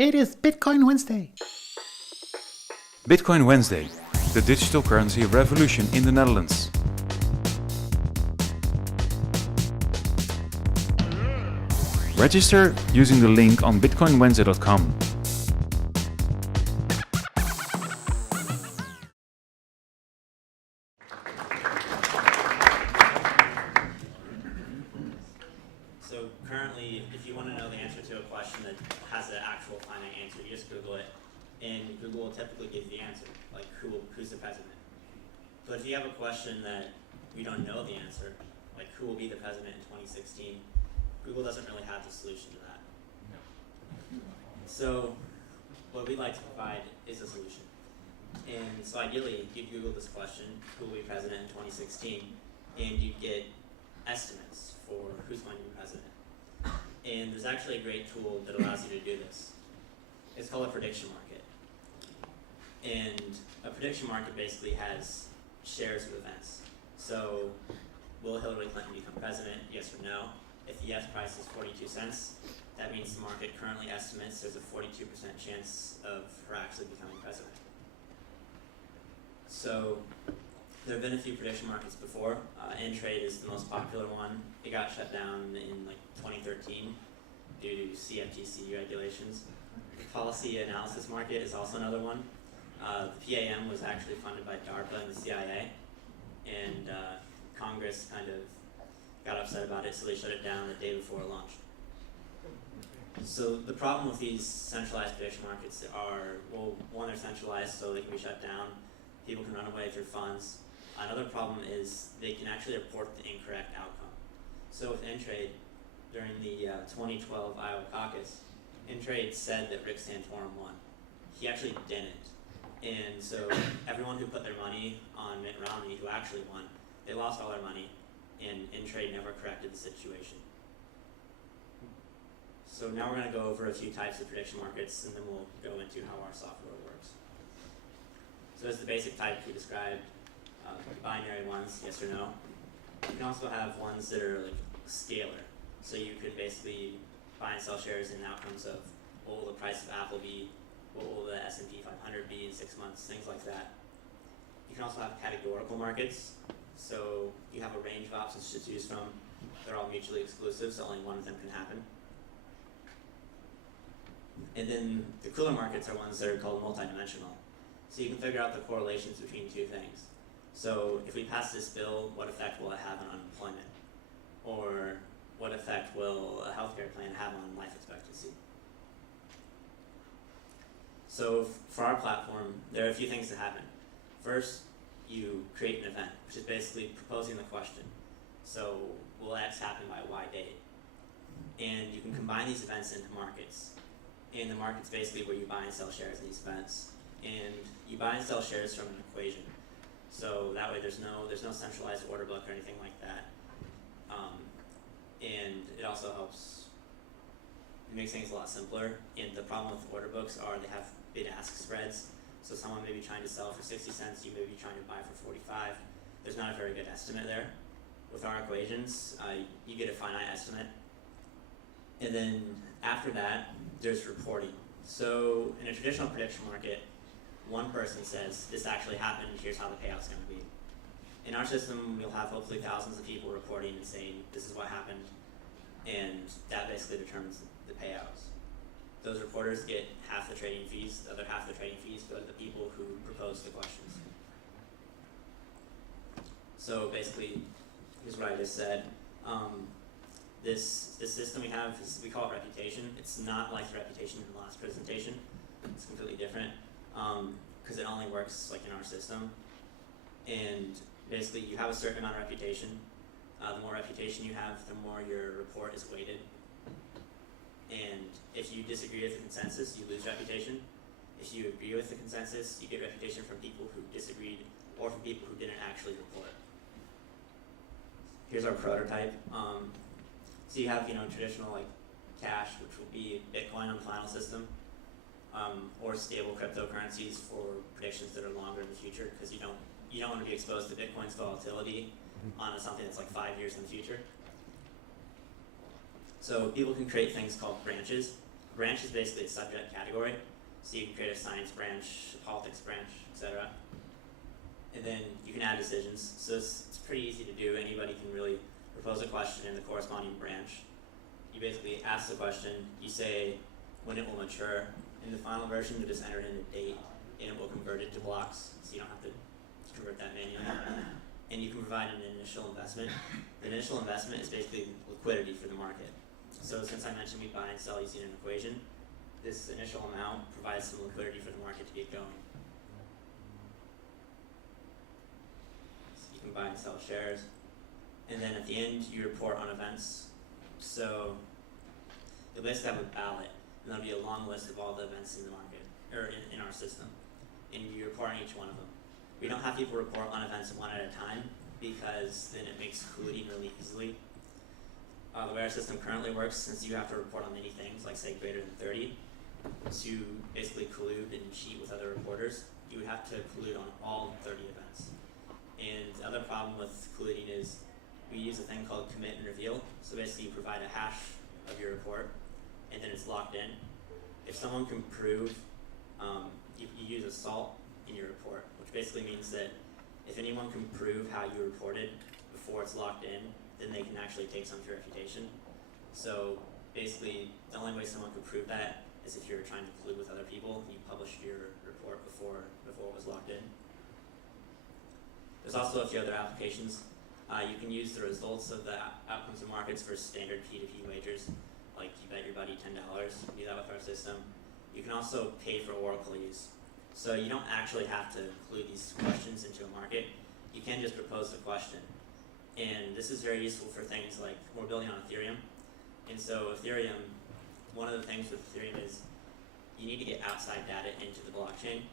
It is Bitcoin Wednesday. Bitcoin Wednesday, the digital currency revolution in the Netherlands. Register using the link on bitcoinwednesday.com. So currently, if you want to know the answer to a question that has an actual finite answer, you just Google it, and Google will typically give you the answer, like who's the president. But if you have a question that you don't know the answer, like who will be the president in 2016, Google doesn't really have the solution to that. So what we'd like to provide is a solution. And so ideally, you'd Google this question, who will be president in 2016, and you'd get estimates for who's going to be president. And there's actually a great tool that allows you to do this. It's called a prediction market. And a prediction market basically has shares of events. So will Hillary Clinton become president, yes or no? If the yes price is 42 cents, that means the market currently estimates there's a 42% chance of her actually becoming president. So there have been a few prediction markets before. N-Trade is the most popular one. It got shut down in like 2013 due to CFTC regulations. The policy analysis market is also another one. The PAM was actually funded by DARPA and the CIA, and Congress kind of got upset about it, so they shut it down the day before it launched. So the problem with these centralized prediction markets are, well, one, they're centralized, so they can be shut down. People can run away with their funds. Another problem is they can actually report the incorrect outcome. So with N-Trade, during the 2012 Iowa caucus, N-Trade said that Rick Santorum won. He actually didn't. And so everyone who put their money on Mitt Romney, who actually won, they lost all their money, and N-Trade never corrected the situation. So now we're going to go over a few types of prediction markets, and then we'll go into how our software works. So as the basic type we described, binary ones, yes or no. You can also have ones that are like scalar. So you could basically buy and sell shares in outcomes of what will the price of Apple be, what will the S&P 500 be in 6 months, things like that. You can also have categorical markets. So you have a range of options to choose from. They're all mutually exclusive, so only one of them can happen. And then the cooler markets are ones that are called multidimensional. So you can figure out the correlations between two things. So if we pass this bill, what effect will it have on unemployment? Or what effect will a healthcare plan have on life expectancy? So for our platform, there are a few things that happen. First, you create an event, which is basically proposing the question. So will X happen by Y date? And you can combine these events into markets. And the market's basically where you buy and sell shares in these events. And you buy and sell shares from an equation. So that way there's no centralized order book or anything like that. And it also helps, it makes things a lot simpler. And the problem with order books are they have bid-ask spreads. So someone may be trying to sell for 60 cents, you may be trying to buy for 45. There's not a very good estimate there. With our equations, you get a finite estimate. And then after that, there's reporting. So in a traditional prediction market, one person says, this actually happened, here's how the payout's going to be. In our system, we'll have hopefully thousands of people reporting and saying, this is what happened, and that basically determines the payouts. Those reporters get half the trading fees, the other half the trading fees go to the people who propose the questions. So basically, here's what I just said. This system we have, we call it reputation. It's not like the reputation in the last presentation. It's completely different because it only works like in our system. And basically, you have a certain amount of reputation. The more reputation you have, the more your report is weighted. And if you disagree with the consensus, you lose reputation. If you agree with the consensus, you get reputation from people who disagreed or from people who didn't actually report. Here's our prototype. So you have, traditional like cash, which will be Bitcoin on the final system, or stable cryptocurrencies for predictions that are longer in the future, because you don't want to be exposed to Bitcoin's volatility on something that's like 5 years in the future. So people can create things called branches. branch is basically a subject category. So you can create a science branch, a politics branch, etc. And then you can add decisions. So it's pretty easy to do. Anybody can really propose a question in the corresponding branch. You basically ask the question, you say when it will mature. In the final version, you just enter in a date, and it will convert it to blocks, so you don't have to convert that manually. And you can provide an initial investment. The initial investment is basically liquidity for the market. So since I mentioned we buy and sell using an equation, this initial amount provides some liquidity for the market to get going. So you can buy and sell shares. And then at the end, you report on events. So you'll basically have a ballot, and there'll be a long list of all the events in the market, or in our system. And you report on each one of them. We don't have people report on events one at a time, because then it makes colluding really easily. The way our system currently works, since you have to report on many things, like say greater than 30, to basically collude and cheat with other reporters, you would have to collude on all 30 events. And the other problem with colluding is we use a thing called commit and reveal. So basically you provide a hash of your report, and then it's locked in. If someone can prove, you use a salt in your report, which basically means that if anyone can prove how you reported before it's locked in, then they can actually take some of your reputation. So basically, the only way someone could prove that is if you're trying to collude with other people, you published your report before it was locked in. There's also a few other applications. You can use the results of the outcomes of markets for standard P2P wagers, like you bet your buddy $10, do that with our system. You can also pay for Oracle use. So you don't actually have to include these questions into a market. You can just propose the question. And this is very useful for things like we're building on Ethereum. And so Ethereum, one of the things with Ethereum is you need to get outside data into the blockchain,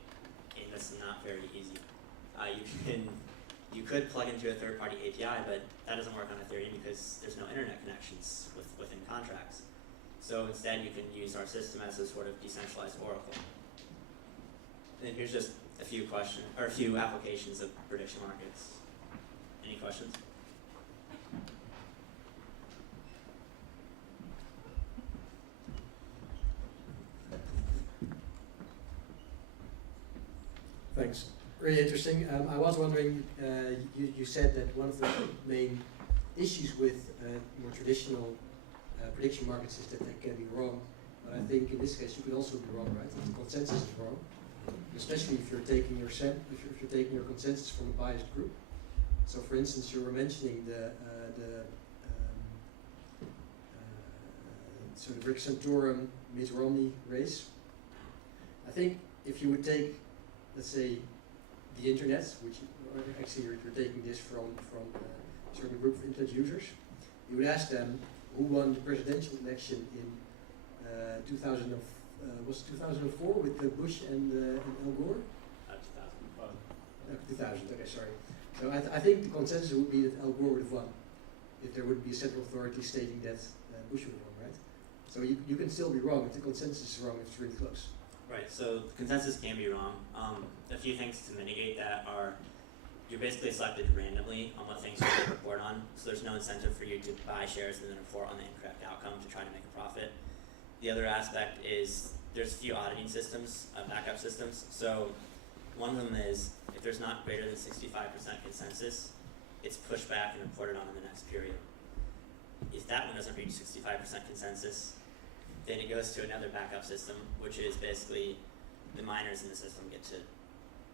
and that's not very easy. You could plug into a third-party API, but that doesn't work on Ethereum because there's no internet connections within contracts. So instead, you can use our system as a sort of decentralized oracle. And here's just a few applications of prediction markets. Any questions? Thanks. Really interesting. I was wondering, you said that one of the main issues with more traditional prediction markets is that they can be wrong. But I think in this case you could also be wrong, right? If the consensus is wrong, especially if you're taking your consensus from a biased group. So, for instance, you were mentioning the Rick Santorum, Mitt Romney race. I think if you would take, let's say, the internet, which actually you're taking this from a certain group of internet users, you would ask them who won the presidential election in 2004 with Bush and Augur? 2000, okay, sorry. So I think the consensus would be that Al Gore would have won if there would be a central authority stating that Bush would have won, right? So you can still be wrong if the consensus is wrong if it's really close. Right, so the consensus can be wrong. A few things to mitigate that are you're basically selected randomly on what things you can report on, so there's no incentive for you to buy shares and then report on the incorrect outcome to try to make a profit. The other aspect is there's a few auditing systems, backup systems. So one of them is if there's not greater than 65% consensus, it's pushed back and reported on in the next period. If that one doesn't reach 65% consensus, then it goes to another backup system, which is basically the miners in the system get to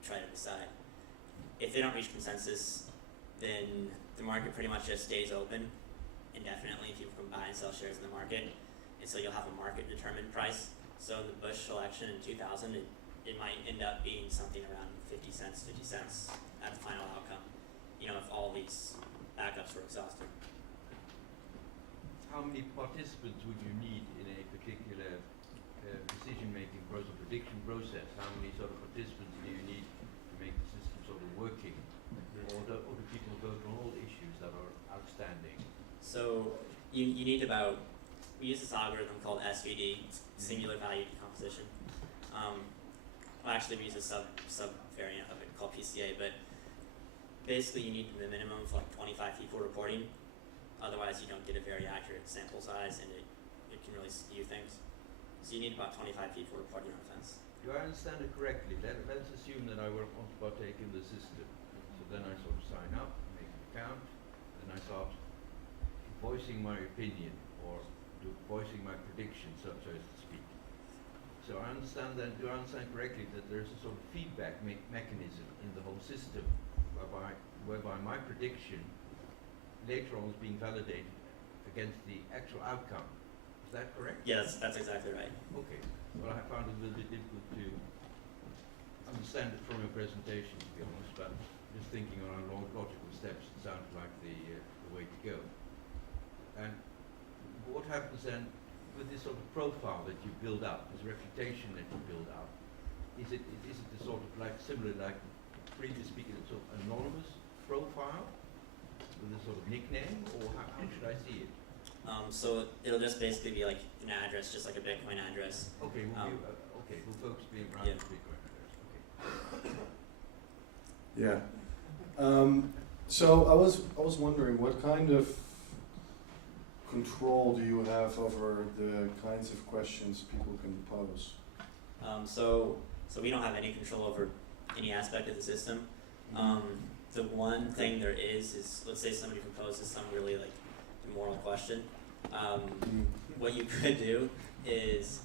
try to decide. If they don't reach consensus, then the market pretty much just stays open indefinitely. People can buy and sell shares in the market, and so you'll have a market-determined price. So in the Bush election in 2000, it might end up being something around 50 cents at the final outcome, if all these backups were exhausted. How many participants would you need in a particular decision-making process, prediction process? How many sort of participants do you need to make the system sort of working? Or do people go through all issues that are outstanding? So you need we use this algorithm called SVD, singular value decomposition. Actually we use a sub variant of it called PCA, but basically you need the minimum of like 25 people reporting. Otherwise you don't get a very accurate sample size and it can really skew things. So you need about 25 people to report your offense. Do I understand it correctly? Let's assume that I want to partake in the system. So then I sort of sign up, make an account, and I start voicing my opinion or voicing my predictions, so to speak. So I understand that, do I understand correctly that there's a sort of feedback mechanism in the whole system whereby my prediction later on is being validated against the actual outcome. Is that correct? Yes, that's exactly right. Okay. Well, I found it a little bit difficult to understand it from your presentation, to be honest, but just thinking on our logical steps, it sounds like the way to go. And what happens then with this sort of profile that you build up, this reputation that you build up? Is it the sort of like similar like previous speaker, sort of anonymous profile with a sort of nickname, or how should I see it? So it'll just basically be like an address, just like a Bitcoin address. Okay, we'll focus being around Yeah. the Bitcoin address. Okay. Yeah. So I was wondering, what kind of control do you have over the kinds of questions people can pose? So we don't have any control over any aspect of the system. The one thing there is let's say somebody proposes some really like immoral question. What you could do is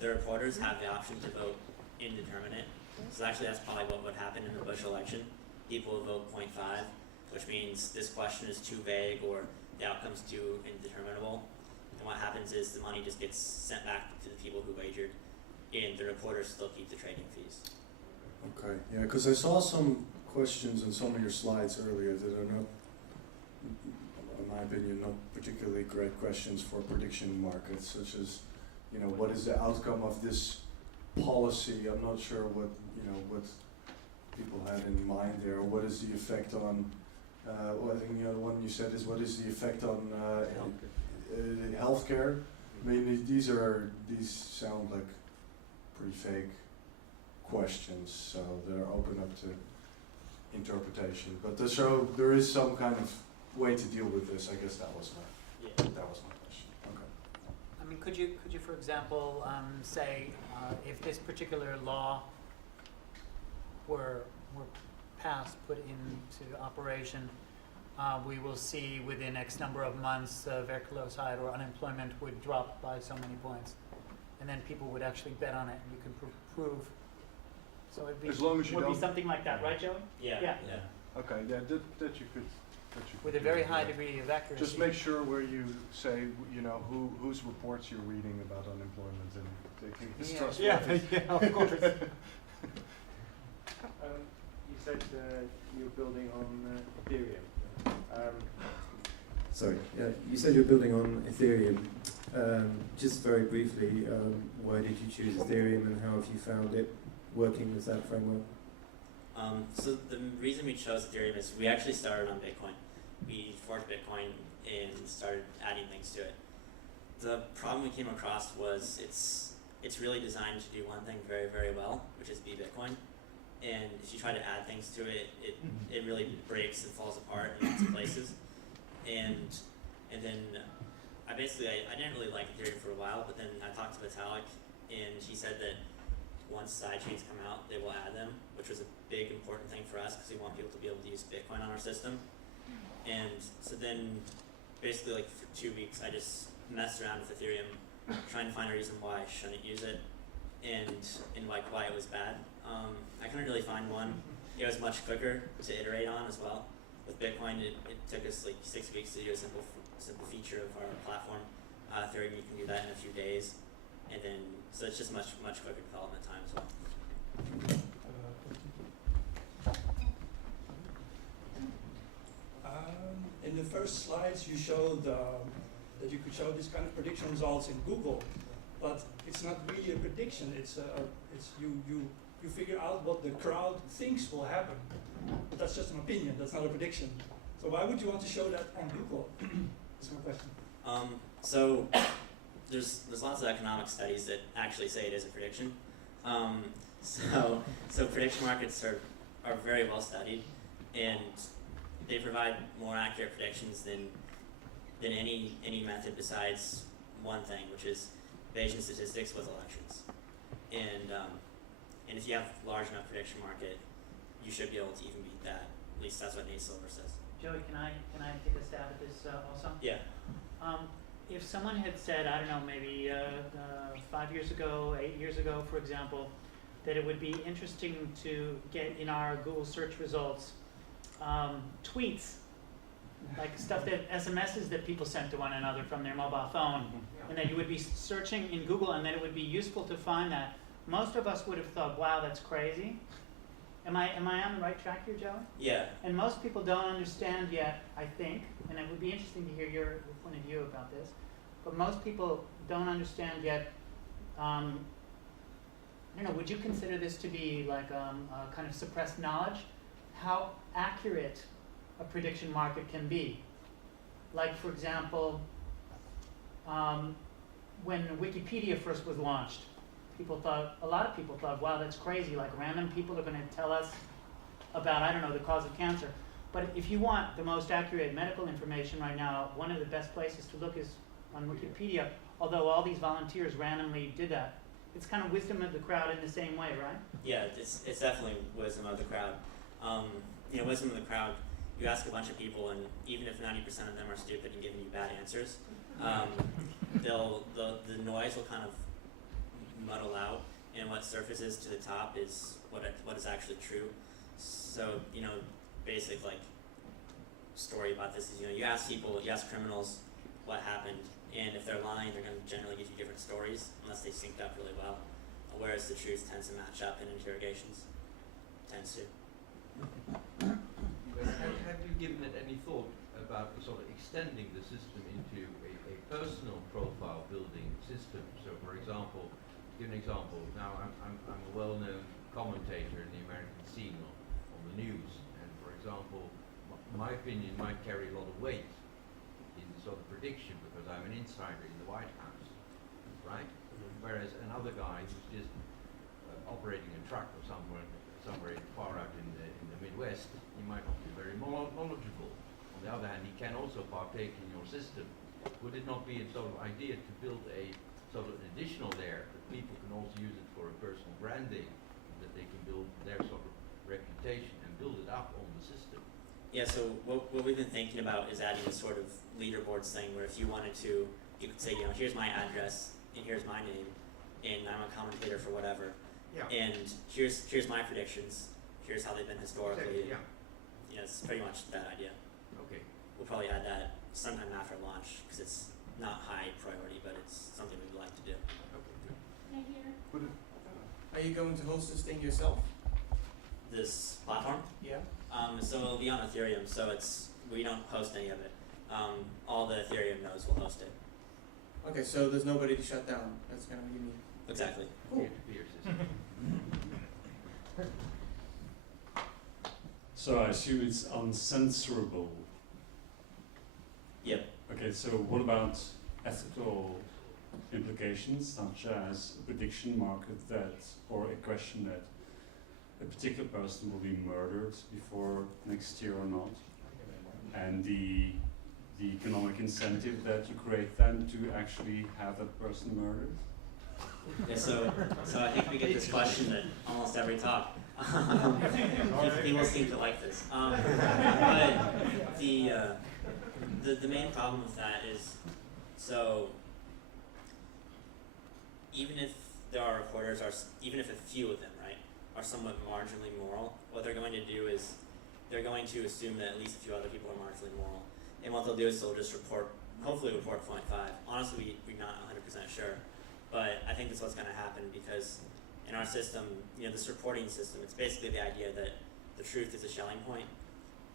the reporters have the option to vote indeterminate. So actually that's probably what would happen in the Bush election. People will vote 0.5, which means this question is too vague or the outcome's too indeterminable. And what happens is the money just gets sent back to the people who wagered, and the reporters still keep the trading fees. Okay, yeah, because I saw some questions in some of your slides earlier that are not, in my opinion, not particularly great questions for prediction markets, such as, you know, what is the outcome of this policy? I'm not sure what people had in mind there. What is the effect on? Well, I think the other one you said is what is the effect on healthcare? I mean, these sound like pretty vague questions, so they're open up to interpretation. But so there is some kind of way to deal with this. I guess that was my question. Okay. I mean, could you for example say if this particular law were passed, put into operation, we will see within X number of months verkloosheid or unemployment would drop by so many points, and then people would actually bet on it, and you can prove. So it'd be, As long as you would don't. be something like that, right, Joey? Yeah. Yeah. Okay, yeah, that you could. With a very high degree of accuracy. Just make sure where you say, you know, whose reports you're reading about unemployment and taking this trustworthy. Yeah, of course. You said you're building on Ethereum. Sorry, you said you're building on Ethereum. Just very briefly, why did you choose Ethereum and how have you found it working with that framework? So the reason we chose Ethereum is we actually started on Bitcoin. We forked Bitcoin and started adding things to it. The problem we came across was it's really designed to do one thing very, very well, which is be Bitcoin. And if you try to add things to it, it really breaks and falls apart in lots of places. And then I didn't really like Ethereum for a while, but then I talked to Vitalik, and he said that once sidechains come out, they will add them, which was a big important thing for us because we want people to be able to use Bitcoin on our system. And so then basically like for 2 weeks I just messed around with Ethereum trying to find a reason why I shouldn't use it and like why it was bad. I couldn't really find one. It was much quicker to iterate on as well. With Bitcoin it took us like 6 weeks to do a simple feature of our platform. Ethereum you can do that in a few days, and then so it's just much quicker development time as well. In the first slides you showed that you could show this kind of prediction results in Google, but it's not really a prediction. It's you figure out what the crowd thinks will happen, but that's just an opinion. That's not a prediction. So why would you want to show that on Google? That's my question. So there's lots of economic studies that actually say it is a prediction. So prediction markets are very well studied, and they provide more accurate predictions than any method besides one thing, which is Bayesian statistics with elections. And if you have large enough prediction market, you should be able to even beat that. At least that's what Nate Silver says. Joey, can I take a stab at this also? Yeah. If someone had said, I don't know, maybe 5 years ago, 8 years ago, for example, that it would be interesting to get in our Google search results tweets, like stuff that SMSs that people sent to one another from their mobile phone, and that you would be searching in Google, and that it would be useful to find that. Most of us would have thought, wow, that's crazy. Am I on the right track here, Joey? Yeah. And most people don't understand yet, I think, and it would be interesting to hear your point of view about this, but most people don't understand yet, I don't know, would you consider this to be like a kind of suppressed knowledge? How accurate a prediction market can be? Like, for example, when Wikipedia first was launched, a lot of people thought, wow, that's crazy, like random people are going to tell us about, I don't know, the cause of cancer. But if you want the most accurate medical information right now, one of the best places to look is on Wikipedia, although all these volunteers randomly did that. It's kind of wisdom of the crowd in the same way, right? Yeah, it's definitely wisdom of the crowd. Wisdom of the crowd, you ask a bunch of people, and even if 90% of them are stupid and giving you bad answers, the noise will kind of muddle out, and what surfaces to the top is what is actually true. So, basic like story about this is, you ask criminals what happened, and if they're lying, they're going to generally give you different stories unless they synced up really well. Whereas the truth tends to match up in interrogations. Tends to. Have you given it any thought about sort of extending the system into a personal profile building system? So, for example, to give an example, now I'm a well-known commentator in the American scene on the news, and for example, my opinion might carry a lot of weight in the sort of prediction because I'm an insider in the White House, right? Whereas another guy who's just operating a truck or somewhere far out in the Midwest, he might not be very knowledgeable. On the other hand, he can also partake in your system. Would it not be a sort of idea to build a sort of additional layer that people can also use it for a personal branding, that they can build their sort of reputation and build it up on the system? Yeah, so what we've been thinking about is adding a sort of leaderboards thing where if you wanted to, you could say, here's my address and here's my name and I'm a commentator for whatever. Yeah. And here's my predictions. Here's how they've been historically. Exactly, yeah. It's pretty much that idea. Okay. We'll probably add that sometime after launch because it's not high priority, but it's something we'd like to do. Okay, good. Are you going to host this thing yourself? This platform? Yeah. So it'll be on Ethereum, so we don't host any of it. All the Ethereum nodes will host it. Okay, so there's nobody to shut down. That's kind of what you mean. Exactly. Cool. Peer-to-peer system. So I assume it's uncensorable. Yep. Okay, so what about ethical implications, such as a prediction market or a question that a particular person will be murdered before next year or not, and the economic incentive that you create then to actually have that person murdered? Yeah, so I think we get this question at almost every talk. People seem to like this. But the main problem with that is, so even if there are reporters, even if a few of them, right, are somewhat marginally moral, what they're going to do is they're going to assume that at least a few other people are marginally moral. And what they'll do is they'll just hopefully report 0.5. Honestly, we're not 100% sure. But I think that's what's going to happen because in our system, this reporting system, it's basically the idea that the truth is a Schelling point.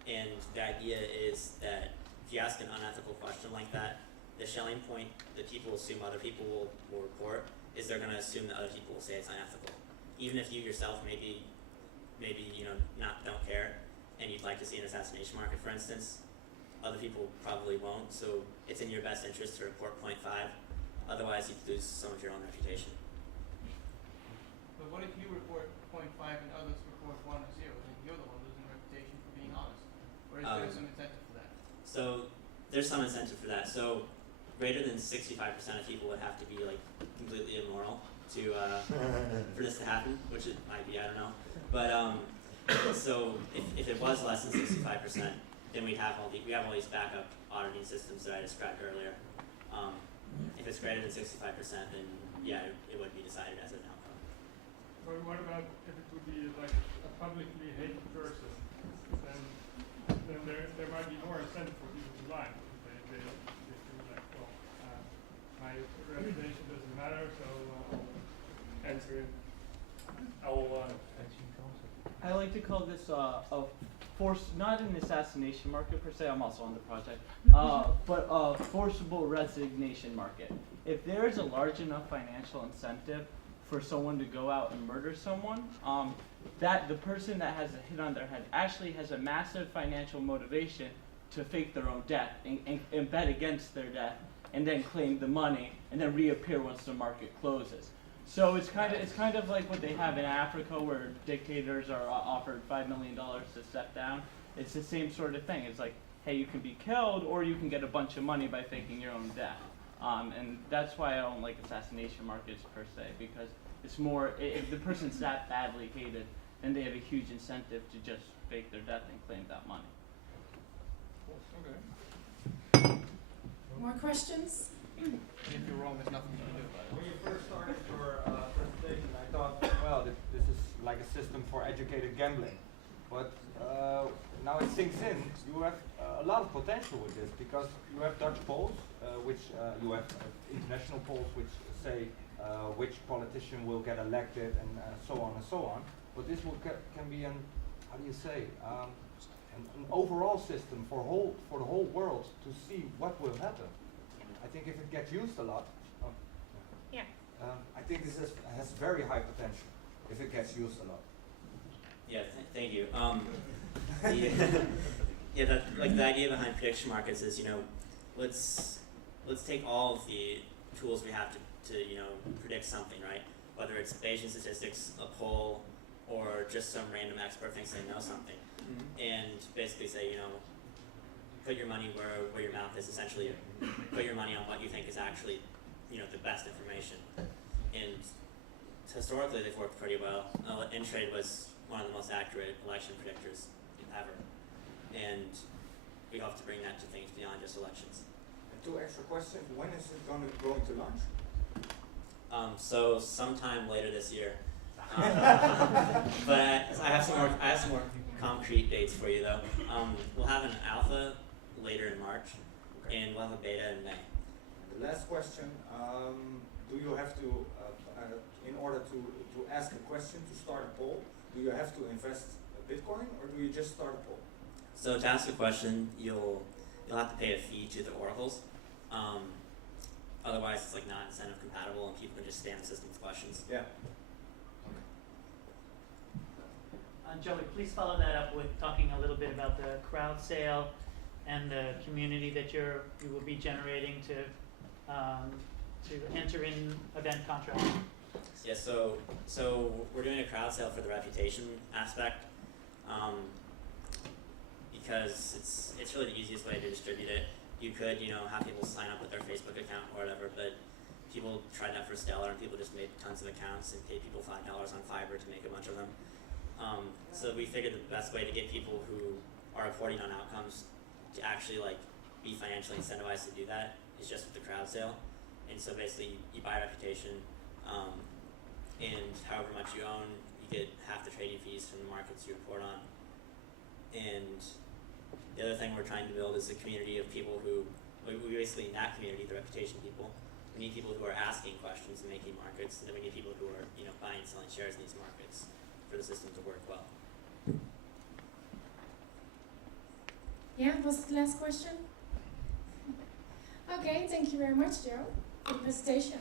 And the idea is that if you ask an unethical question like that, the Schelling point that people assume other people will report is they're going to assume that other people will say it's unethical. Even if you yourself maybe don't care and you'd like to see an assassination market, for instance, other people probably won't. So it's in your best interest to report 0.5. Otherwise, you lose some of your own reputation. But what if you report 0.5 and others report 1 or 0? Then you're the one losing reputation for being honest. Or is there some incentive for that? So there's some incentive for that. So greater than 65% of people would have to be like completely immoral to for this to happen, which it might be, I don't know. But so if it was less than 65%, then we have all these backup auditing systems that I described earlier. If it's greater than 65%, then yeah, it would be decided as an outcome. But what about if it would be like a publicly hated person? Then there might be more incentive for people to lie. They feel like, well, my reputation doesn't matter, so I'll enter in. I like to call this a not an assassination market per se, I'm also on the project, but a forcible resignation market. If there is a large enough financial incentive for someone to go out and murder someone, that the person that has a hit on their head actually has a massive financial motivation to fake their own death and bet against their death and then claim the money and then reappear once the market closes. So it's kind of like what they have in Africa, where dictators are offered $5 million to step down. It's the same sort of thing. It's like, hey, you can be killed, or you can get a bunch of money by faking your own death. And that's why I don't like assassination markets per se, because it's more, if the person's that badly hated, then they have a huge incentive to just fake their death and claim that money. Okay. More questions? If you're wrong, there's nothing you can do about it. When you first started your presentation, I thought, well, this is like a system for educated gambling. But now it sinks in. You have a lot of potential with this, because you have Dutch polls, which you have international polls which say which politician will get elected, and so on and so on. But this will can be an, how do you say, an overall system for the whole world to see what will happen. I think if it gets used a lot, I think this has very high potential if it gets used a lot. Yeah, thank you. The idea behind prediction markets is, let's take all of the tools we have to predict something, right? Whether it's Bayesian statistics, a poll, or just some random expert thinks they know something, and basically say, put your money where your mouth is. Essentially, put your money on what you think is actually, the best information. And historically, they've worked pretty well. Intrade was one of the most accurate election predictors ever, and we hope to bring that to things beyond just elections. Two extra questions. When is it going to launch? So sometime later this year. But I have some more concrete dates for you, though. We'll have an alpha later in March, and we'll have a beta in May. The last question: do you have to, in order to ask a question, to start a poll, do you have to invest Bitcoin, or do you just start a poll? So to ask a question, you'll have to pay a fee to the oracles. Otherwise, it's like not incentive compatible, and people can just spam the system with questions. Yeah. Joey, please follow that up with talking a little bit about the crowd sale and the community that you will be generating to enter in event contracts. Yeah, so we're doing a crowd sale for the reputation aspect, because it's really the easiest way to distribute it. You could, have people sign up with their Facebook account or whatever, but people tried that for Stellar, and people just made tons of accounts and paid people $5 on Fiverr to make a bunch of them. So we figured the best way to get people who are reporting on outcomes to actually be financially incentivized to do that is just with the crowd sale. And so basically you buy reputation, and however much you own, you get half the trading fees from the markets you report on. And the other thing we're trying to build is a community of people who, we basically, in that community, the reputation people, we need people who are asking questions and making markets, and then we need people who are buying and selling shares in these markets for the system to work well. Yeah, was it the last question? Okay, thank you very much, Joe, for the presentation.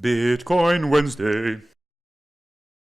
Bitcoin Wednesday.